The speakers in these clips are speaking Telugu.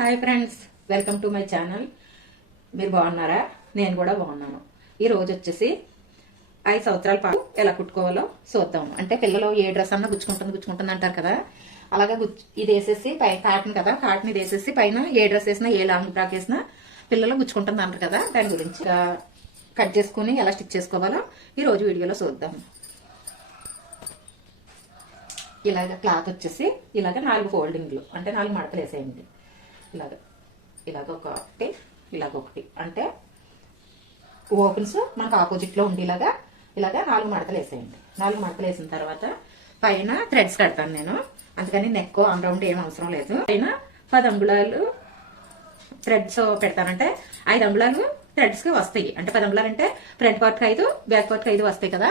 Hi friends, welcome to my channel. మీరు బాగున్నారా? నేను కూడా బాగున్నాను. ఈ రోజు వచ్చేసి 5 సంవత్సరాల పాటు ఎలా కుట్టుకోవాలో చూద్దాము. అంటే పిల్లలు ఏ డ్రెస్ అన్నా గుచ్చుకుంటుంది అంటారు కదా, అలాగే ఇది వేసేసి పై కాటన్ కదా, కాటన్ ఇది వేసేసి పైన ఏ డ్రెస్ వేసినా ఏ లాంగ్ ఫ్రాక్ వేసినా పిల్లలు గుచ్చుకుంటుంది అంటారు కదా, దాని గురించి కట్ చేసుకుని ఎలా స్టిచ్ చేసుకోవాలో ఈ రోజు వీడియోలో చూద్దాము. ఇలాగ క్లాత్ వచ్చేసి ఇలాగ 4 ఫోల్డింగ్లు అంటే 4 మడతలు వేసేయండి. ఇలాగ ఒకటి, ఇలాగ ఒకటి, అంటే ఓపెన్స్ మనకు ఆపోజిట్లో ఉండి ఇలాగా 4 మడతలు వేసేయండి. 4 మడతలు వేసిన తర్వాత పైన థ్రెడ్స్ కడతాను నేను, అందుకని నెక్ ఆన్ రౌండ్ ఏం అవసరం లేదు. పైన 10 అంగుళాలు థ్రెడ్స్ పెడతానంటే 5 అంగుళాలు థ్రెడ్స్ కి వస్తాయి. అంటే 10 అంగుళాలు అంటే ఫ్రంట్ పార్ట్ కి 5, బ్యాక్ పార్ట్ కి 5 వస్తాయి కదా.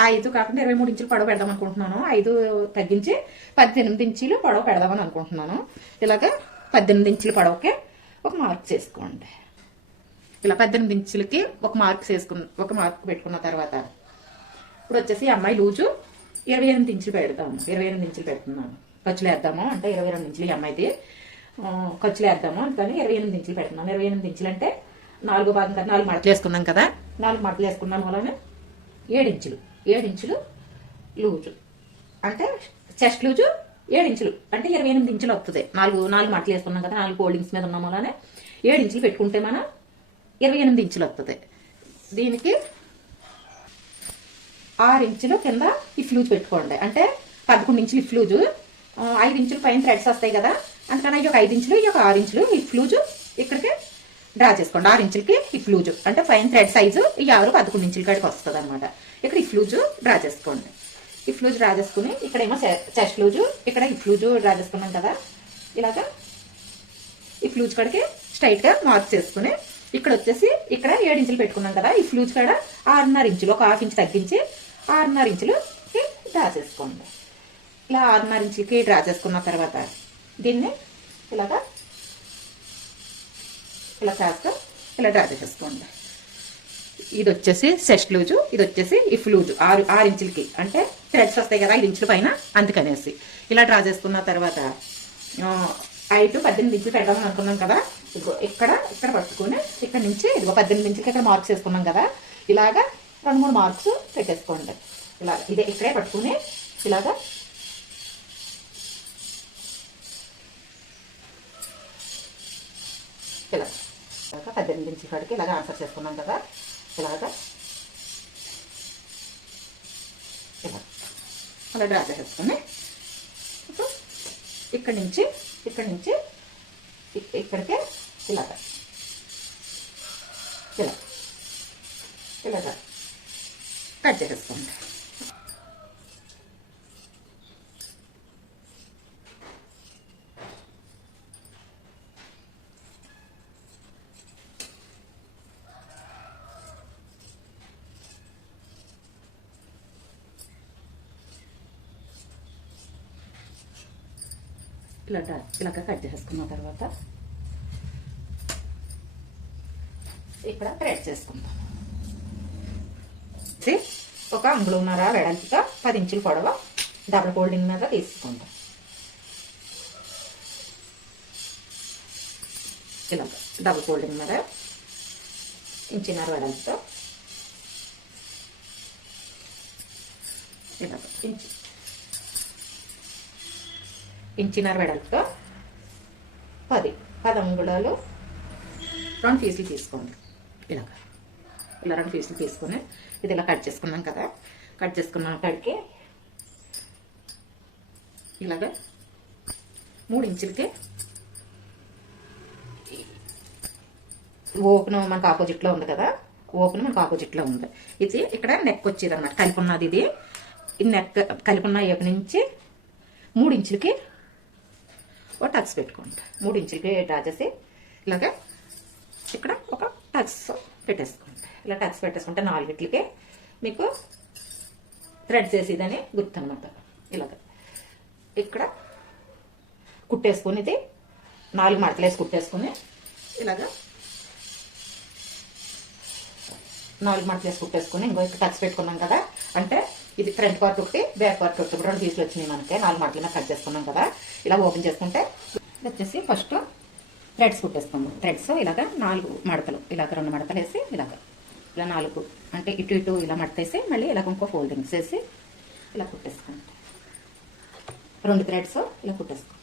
ఆ 5 కాకుండా 23 ఇంచులు పొడవు పెడదాం అనుకుంటున్నాను. 5 తగ్గించి 18 ఇంచులు పొడవు పెడదామని అనుకుంటున్నాను. ఇలాగ 18 ఇంచుల పొడవుకి ఒక మార్క్ చేసుకోండి. ఇలా 18 ఇంచులకి ఒక మార్క్ పెట్టుకున్న తర్వాత ఇప్పుడు వచ్చేసి అమ్మాయి లూజు 28 ఇంచులు పెడతాము. 28 ఇంచులు పెడుతున్నాను. ఖర్చులు వేద్దాము అంటే 22 ఇంచులు ఈ అమ్మాయిది ఖర్చులు వేద్దాము అందుకని 28 ఇంచులు పెడుతున్నాను. 28 ఇంచులు అంటే 4 భాగం కదా, 4 మడతలు వేసుకున్నాం కదా, 4 మడతలు వేసుకున్నాం వలన 7 ఇంచులు లూజు, అంటే చెస్ట్ లూజు 7 ఇంచులు అంటే 28 ఇంచులు వస్తుంది. 4 మడతలు వేసుకున్నాం కదా, 4 ఫోల్డింగ్స్ మీద ఉన్నాం అలానే 7 ఇంచులు పెట్టుకుంటే మనం 28 ఇంచులు వస్తుంది. దీనికి 6 ఇంచులు కింద ఇఫ్ లూజ్ పెట్టుకోండి. అంటే 11 ఇంచులు ఇఫ్ లూజు, 5 ఇంచులు పైన థ్రెడ్స్ వస్తాయి కదా, అందుకని ఇది ఒక 5 ఇంచులు, ఇది ఒక 6 ఇంచులు ఇఫ్ లూజు ఇక్కడికి డ్రా చేసుకోండి. 6 ఇంచులకి ఇఫ్ లూజు అంటే పైన థ్రెడ్ సైజు ఈ 11 ఇంచుల కాడికి వస్తుంది అనమాట. ఇక్కడ ఇఫ్ లూజు డ్రా చేసుకోండి. ఇఫ్ లూజ్ డ్రా చేసుకుని ఇక్కడేమో చెస్ట్ లూజు, ఇక్కడ ఇఫ్ లూజు డ్రా చేసుకున్నాం కదా, ఇలాగా ఇఫ్ లూజ్ కాడికి స్ట్రైట్ గా మార్క్ చేసుకుని ఇక్కడ వచ్చేసి ఇక్కడ 7 ఇంచులు పెట్టుకున్నాం కదా, ఇఫ్ లూజ్ కాడ 6.5 ఇంచులు, ఒక 1/2 ఇంచు తగ్గించి 6.5 ఇంచులకి డ్రా చేసుకోండి. ఇలా 6.5 ఇంచులకి డ్రా చేసుకున్న తర్వాత దీన్ని ఇలాగా ఇలా చేస్తూ ఇలా డ్రా చేసేసుకోండి. ఇది వచ్చేసి చెస్ట్ లూజు, ఇది వచ్చేసి ఇఫ్ లూజు 6 ఇంచులకి, అంటే థ్రెడ్స్ వస్తాయి కదా 5 ఇంచుల పైన, అందుకనేసి ఇలా డ్రా చేసుకున్న తర్వాత 18 ఇంచులు పెడదామని అనుకున్నాం కదా, ఇక్కడ పట్టుకుని ఇక్కడ నుంచి ఇదిగో 18 ఇంచులకి ఇక్కడ మార్క్స్ వేసుకున్నాం కదా, ఇలాగా 2-3 మార్క్స్ పెట్టేసుకోండి. ఇలా ఇదే ఇక్కడే పట్టుకుని ఇలాగా ఇలా 18 ఇంచుల కాడికి ఇలాగ ఆన్సర్ చేసుకున్నాం కదా, ఇలాగా ఇలా అలా డ్రా చేసేసుకుని ఇక్కడి నుంచి ఇక్కడికి ఇలాగా ఇలాగా కట్ చేసేసుకోండి. ఇలాగ కట్ చేసుకున్న తర్వాత ఇక్కడ థ్రెడ్ చేసుకుందాం. ఒక అంగుళంన్నర వెడల్పుగా 10 ఇంచుల పొడవ డబుల్ ఫోల్డింగ్ మీద తీసుకుందాం. ఇలాగ డబుల్ ఫోల్డింగ్ మీద 1.5 ఇంచుల వెడల్పుతో ఇలాగ 1.5 ఇంచుల వెడల్పుతో 10 అంగుళాలు 2 పీసులు తీసుకోండి. ఇలా 2 పీసులు తీసుకొని ఇది ఇలా కట్ చేసుకున్నాం కదా, కట్ చేసుకున్న కాడికి ఇలాగా 3 ఇంచులకి ఓపెన్ మనకు ఆపోజిట్లో ఉంది కదా, ఓపెన్ మనకు ఆపోజిట్లో ఉంది. ఇది ఇక్కడ నెక్ వచ్చేది అనమాట, కలిపి ఉన్నది. ఇది నెక్ కలిపి ఉన్న వైపు నుంచి 3 ఇంచులకి ఒక టక్స్ పెట్టుకోండి. 3 ఇంచులకి డ్రా చేసి ఇలాగా ఇక్కడ ఒక టక్స్ పెట్టేసుకోండి. ఇలా టక్స్ పెట్టేసుకుంటే 4 ఇట్లకి మీకు థ్రెడ్స్ వేసేదని గుర్తు అనమాట. ఇలాగ ఇక్కడ కుట్టేసుకుని ఇది 4 మడతలు వేసి కుట్టేసుకుని ఇలాగా 4 మడతలు వేసి కుట్టేసుకుని ఇంకో ఇక్కడ టక్స్ పెట్టుకున్నాం కదా, అంటే ఇది ఫ్రంట్ పార్ట్ ఒకటి, బ్యాక్ పార్ట్ ఒకటి, 2 పీసులు వచ్చినాయి మనకి. 4 మడతలు కట్ చేసుకున్నాం కదా, ఇలా ఓపెన్ చేసుకుంటే వచ్చేసి ఫస్ట్ థ్రెడ్స్ కుట్టేసుకుందాం. థ్రెడ్స్ ఇలాగ 4 మడతలు, ఇలాగ 2 మడతలు వేసి ఇలాగ ఇలా 4 అంటే ఇటు ఇటు ఇలా మడతేసి మళ్ళీ ఇలాగ ఇంకో ఫోల్డింగ్స్ వేసి ఇలా కుట్టేసుకోండి. 2 థ్రెడ్స్ ఇలా కుట్టేసుకోండి.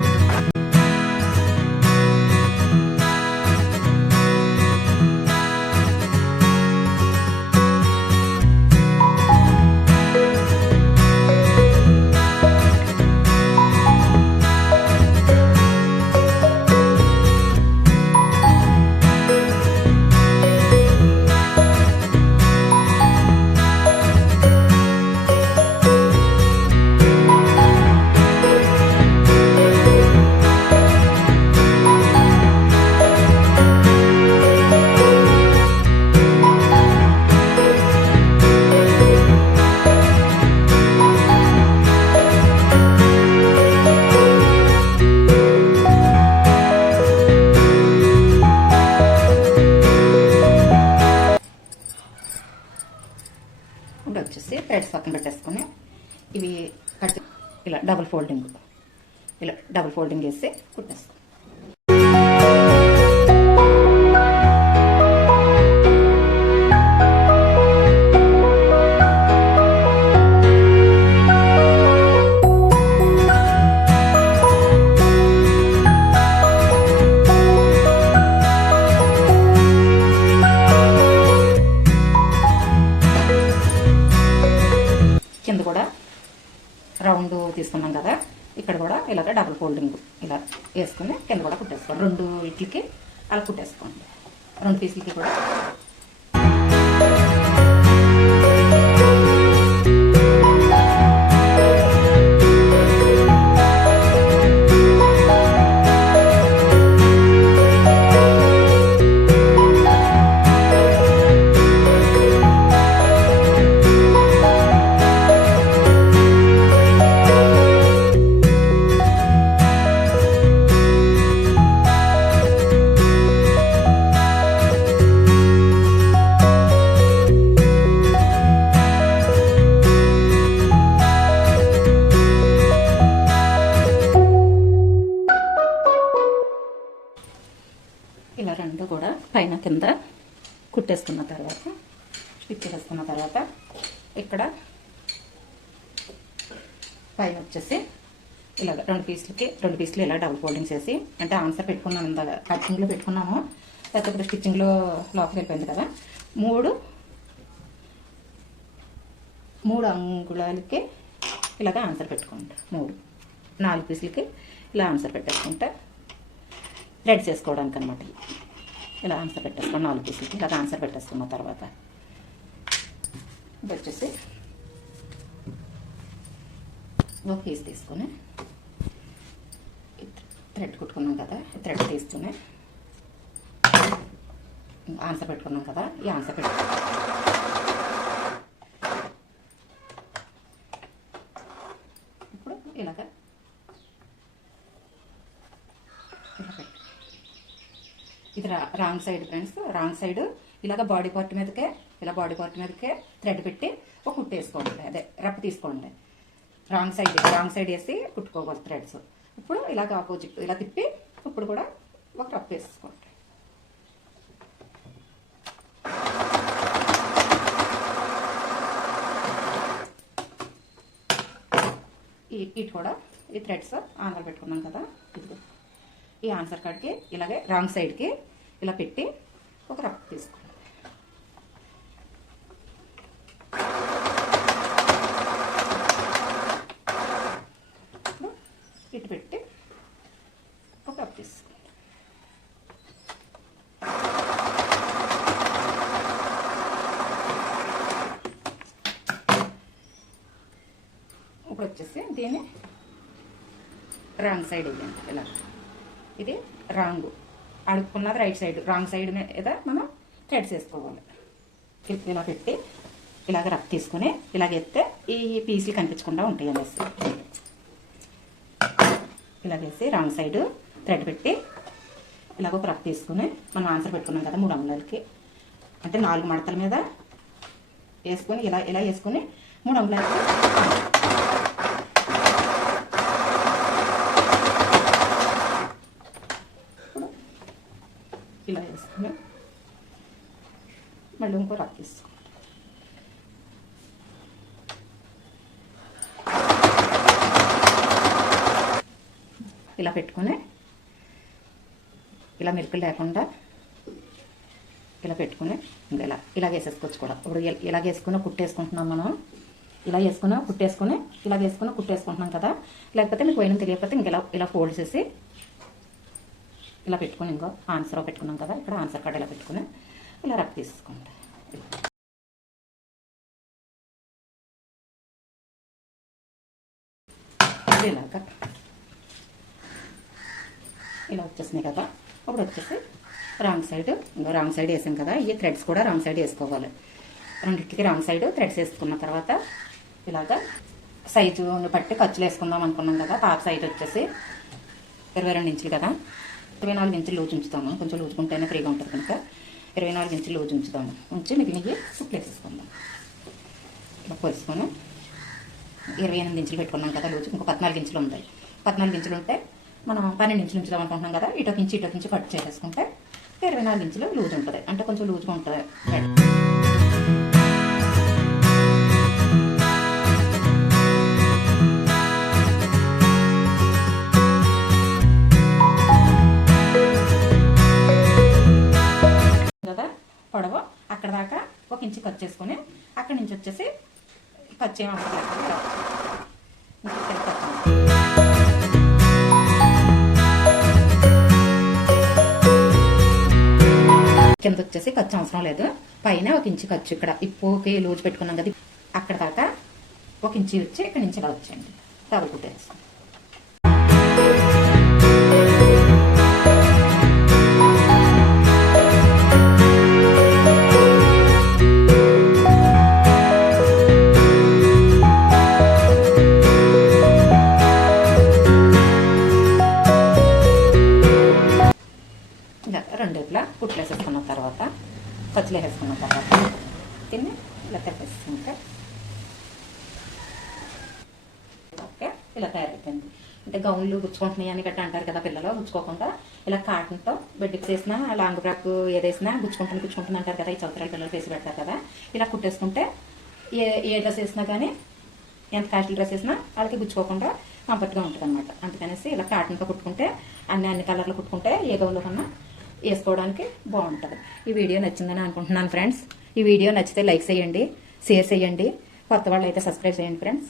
ఇప్పుడు వచ్చేసి థ్రెడ్స్ పక్కన పెట్టేసుకొని ఇవి కట్ ఇలా డబుల్ ఫోల్డింగ్ వేసి కుట్టేస్తాం. కింద కూడా రౌండ్ తీసుకున్నాం కదా, ఇక్కడ కూడా ఇలాగ డబుల్ ఫోల్డింగ్ ఇలా వేసుకుని కింద కూడా కుట్టేసుకోండి. 2 ఇట్లకి అలా కుట్టేసుకోండి. 2 పీసులకి కూడా ఇలా 2 కూడా పైన కింద కుట్టేసుకున్న తర్వాత స్టిచ్ చేసుకున్న తర్వాత ఇక్కడ పైన వచ్చేసి ఇలాగ 2 పీసులు ఇలా డబుల్ ఫోల్డింగ్స్ వేసి, అంటే ఆన్సర్ పెట్టుకున్నాను ఇందాక కటింగ్లో పెట్టుకున్నాము, లేకపోతే ఇప్పుడు స్టిచ్చింగ్లో లోపలికి వెళ్ళిపోయింది కదా, 3 అంగుళాలకి ఇలాగ ఆన్సర్ పెట్టుకోండి. 4 పీసులకి ఇలా ఆన్సర్ పెట్టేసుకుంటే థ్రెడ్స్ వేసుకోవడానికి అనమాట. ఇలా ఆన్సర్ పెట్టేసుకోండి. 4 పీసులకి ఇలాగ ఆన్సర్ పెట్టేసుకున్న తర్వాత ఇది వచ్చేసి ఒక పీస్ తీసుకొని థ్రెడ్ కుట్టుకున్నాం కదా, థ్రెడ్ తీసుకుని ఆన్సర్ పెట్టుకున్నాం కదా, ఈ ఆన్సర్ ఇప్పుడు ఇలాగ ఇది wrong side friends, wrong side ఇలాగ బాడీ పార్ట్ మీదకే థ్రెడ్ పెట్టి ఒక కుట్టు వేసుకోండి, అదే రఫ్ తీసుకోండి. రాంగ్ సైడ్ వేసి కుట్టుకోవాలి థ్రెడ్స్. ఇప్పుడు ఇలాగ ఆపోజిట్ ఇలా తిప్పి ఇప్పుడు కూడా ఒక రఫ్ వేసుకోండి. ఇటు కూడా ఈ థ్రెడ్స్ ఆన్సర్ పెట్టుకున్నాం కదా, ఇది ఈ ఆన్సర్ కార్డ్కి ఇలాగే రాంగ్ సైడ్కి ఇలా పెట్టి ఒక రఫ్ తీసుకోండి. ఇటు పెట్టి ఒక రఫ్ తీసుకోండి. ఇప్పుడు వచ్చేసి దీన్ని రాంగ్ సైడ్ వేయండి. ఇలా ఇది రాంగ్, అడుక్కున్నది రైట్ సైడ్, రాంగ్ సైడ్ మీద మనం థ్రెడ్స్ వేసుకోవాలి. ఇలా పెట్టి ఇలాగ రఫ్ తీసుకుని ఇలాగ ఎత్తే ఈ పీసులు కనిపించకుండా ఉంటాయి అనేసి ఇలాగేసి రాంగ్ సైడ్ థ్రెడ్ పెట్టి ఇలాగ ఒక రఫ్ తీసుకుని మనం ఆన్సర్ పెట్టుకున్నాం కదా 3 అంగుళాలకి, అంటే 4 మడతల మీద వేసుకొని ఇలా వేసుకొని 3 అంగుళాలకి ఇలా వేసుకుని మళ్ళీ ఇంకో రఫ్ తీసుకో. ఇలా పెట్టుకుని ఇలా మెరుపులు లేకుండా ఇలా పెట్టుకుని ఇంకా ఇలా వేసేసుకోవచ్చు కూడా. ఇప్పుడు ఇలా వేసుకుని కుట్టేసుకుంటున్నాం మనం. ఇలా వేసుకుని కుట్టేసుకుని ఇలా వేసుకుని కుట్టేసుకుంటున్నాం కదా. లేకపోతే మీకు పోయిన తెలియకపోతే ఇంక ఇలా ఫోల్డ్ చేసి ఇలా పెట్టుకుని ఇంకో ఆన్సర్ పెట్టుకున్నాం కదా. ఇక్కడ ఆన్సర్ కార్డ్ ఇలా పెట్టుకుని ఇలా రఫ్ తీసుకోండి. ఇలాగా ఇలా వచ్చేసినాయి కదా. అప్పుడు వచ్చేసి రాంగ్ సైడ్ ఇంకో రాంగ్ సైడ్ వేసాం కదా. ఈ థ్రెడ్స్ కూడా రాంగ్ సైడ్ వేసుకోవాలి. రెండింటికి రాంగ్ సైడ్ థ్రెడ్స్ వేసుకున్న తర్వాత ఇలాగా సైజుని బట్టి ఖర్చులు వేసుకుందాం అనుకున్నాం కదా. టాప్ సైజ్ వచ్చేసి 22 ఇంచులు కదా. 24 ఇంచులు లూజ్ ఉంచుతాము. కొంచెం లూజుకుంటేనే ఫ్రీగా ఉంటుంది కనుక 24 ఇంచులు లూజ్ ఉంచుతాము. ఉంచి మిగిలినవి సుట్లు వేసేసుకుందాం. ఇలా పోసుకొని 28 ఇంచులు పెట్టుకున్నాం కదా లూజు. ఇంకో 14 ఇంచులు ఉంటాయి. 14 ఇంచులు ఉంటే మనం 12 ఇంచులు ఉంచుదాం అనుకుంటున్నాం కదా. ఇటొక ఇంచు కట్ చేసేసుకుంటే 24 ఇంచులు లూజ్ ఉంటుంది. అంటే కొంచెం లూజ్గా ఉంటుంది. కదా పొడవు అక్కడ దాకా 1 ఇంచు కట్ చేసుకుని అక్కడి నుంచి వచ్చేసి కట్ చేయమంటారు. కింద వచ్చేసి ఖర్చు అవసరం లేదు. పైన 1 ఇంచు ఖర్చు ఇక్కడ ఇప్పుకి లూజ్ పెట్టుకున్నాం కదా. అక్కడ దాకా 1 ఇంచు వచ్చి ఇక్కడ నుంచి ఇలా వచ్చేయండి. డబుల్ కుట్టేస్తాం. రెండు వైపులా కుట్లు వేసేసుకున్న తర్వాత ఖర్చులు వేసుకున్న తర్వాత దీన్ని ఇలా తెప్పేసుకుంటే ఓకే ఇలా తయారైపోయింది. అంటే గౌన్లు గుచ్చుకుంటున్నాయి అని గట్రా అంటారు కదా పిల్లలు. గుచ్చుకోకుండా ఇలా కాటన్తో బెడ్కి వేసినా లాంగ్ ఫ్రాక్ ఏదేసినా గుచ్చుకుంటుంది అంటారు కదా. ఈ చౌతరాల పిల్లలు వేసి పెడతారు కదా. ఇలా కుట్టేసుకుంటే ఏ డ్రెస్ వేసినా కానీ ఎంత కాస్ట్లీ డ్రెస్ వేసినా వాళ్ళకి గుచ్చుకోకుండా కంఫర్ట్గా ఉంటుంది అనమాట. అందుకనేసి ఇలా కాటన్తో కుట్టుకుంటే అన్ని కలర్లు కుట్టుకుంటే ఏ గౌన్లో కన్నా వేసుకోవడానికి బాగుంటుంది. ఈ వీడియో నచ్చిందని అనుకుంటున్నాను ఫ్రెండ్స్. ఈ వీడియో నచ్చితే లైక్ చేయండి, షేర్ చేయండి. కొత్త వాళ్ళు అయితే సబ్స్క్రైబ్ చేయండి ఫ్రెండ్స్.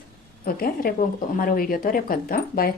ఓకే, రేపు మరో వీడియోతో రేపు కలుద్దాం. బాయ్.